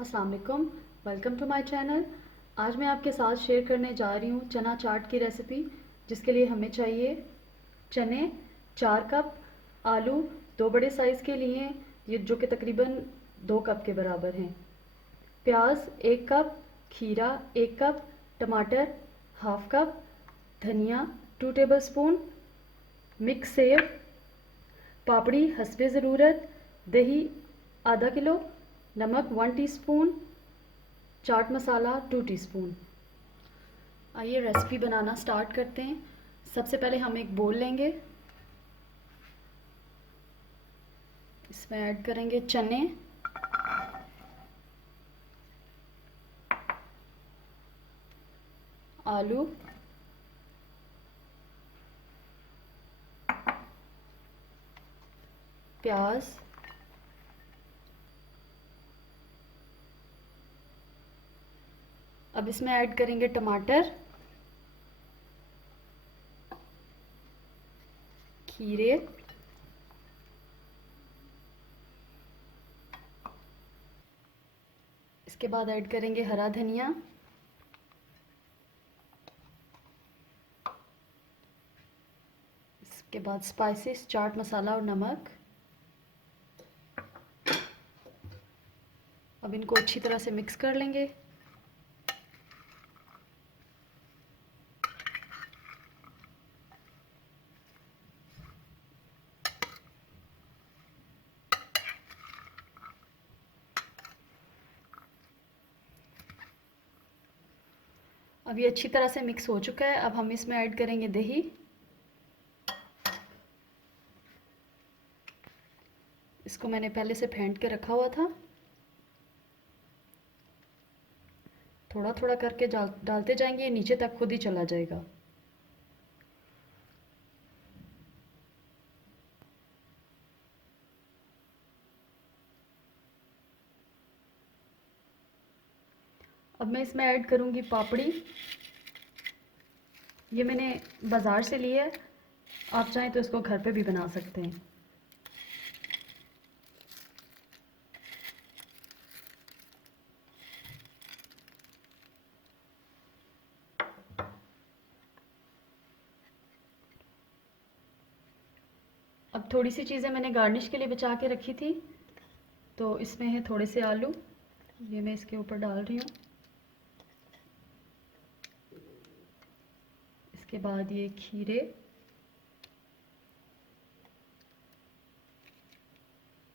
अस्सलाम वालेकुम, welcome to my channel. आज मैं आपके साथ शेयर करने जा रही हूँ चना चाट की रेसिपी, जिसके लिए हमें चाहिए चने 4 कप, आलू 2 बड़े साइज़ के लिए ये जो कि तकरीबन 2 कप के बराबर हैं, प्याज 1 कप, खीरा 1 कप, टमाटर हाफ कप, धनिया 2 टेबलस्पून, मिक्स सेव, पापड़ी हस्बे ज़रूरत, दही आधा किलो, नमक 1 टीस्पून, चाट मसाला 2 टीस्पून। आइए रेसिपी बनाना स्टार्ट करते हैं। सबसे पहले हम एक बोल लेंगे, इसमें ऐड करेंगे चने, आलू, प्याज, अब इसमें ऐड करेंगे टमाटर, खीरे, इसके बाद ऐड करेंगे हरा धनिया, इसके बाद स्पाइसेस, चाट मसाला और नमक। अब इनको अच्छी तरह से मिक्स कर लेंगे। अब ये अच्छी तरह से मिक्स हो चुका है। अब हम इसमें ऐड करेंगे दही, इसको मैंने पहले से फेंट के रखा हुआ था। थोड़ा थोड़ा करके डालते जाएंगे, ये नीचे तक खुद ही चला जाएगा। अब मैं इसमें ऐड करूँगी पापड़ी। ये मैंने बाज़ार से लिया है, आप चाहें तो इसको घर पे भी बना सकते हैं। अब थोड़ी सी चीज़ें मैंने गार्निश के लिए बचा के रखी थी, तो इसमें है थोड़े से आलू, ये मैं इसके ऊपर डाल रही हूँ। इसके बाद ये खीरे,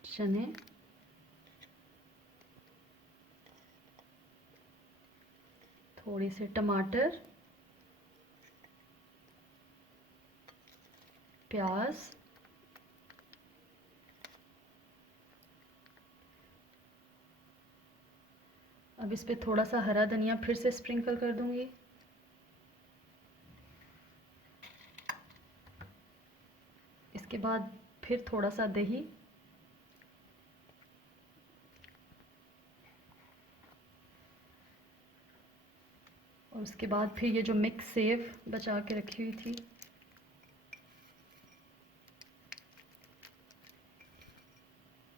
चने, थोड़े से टमाटर, प्याज, अब इस पे थोड़ा सा हरा धनिया फिर से स्प्रिंकल कर दूंगी। इसके बाद फिर थोड़ा सा दही, और उसके बाद फिर ये जो मिक्स सेव बचा के रखी हुई थी,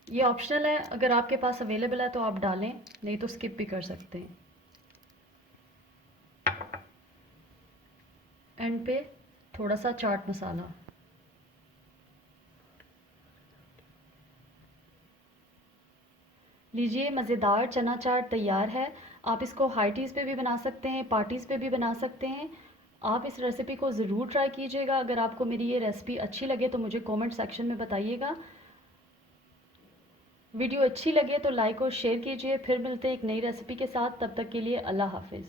ये ऑप्शनल है, अगर आपके पास अवेलेबल है तो आप डालें, नहीं तो स्किप भी कर सकते हैं। एंड पे थोड़ा सा चाट मसाला। लीजिए, मज़ेदार चना चाट तैयार है। आप इसको हाई टीज़ पे भी बना सकते हैं, पार्टीज़ पे भी बना सकते हैं। आप इस रेसिपी को ज़रूर ट्राई कीजिएगा। अगर आपको मेरी ये रेसिपी अच्छी लगे तो मुझे कमेंट सेक्शन में बताइएगा। वीडियो अच्छी लगे तो लाइक और शेयर कीजिए। फिर मिलते हैं एक नई रेसिपी के साथ, तब तक के लिए अल्लाह हाफिज़।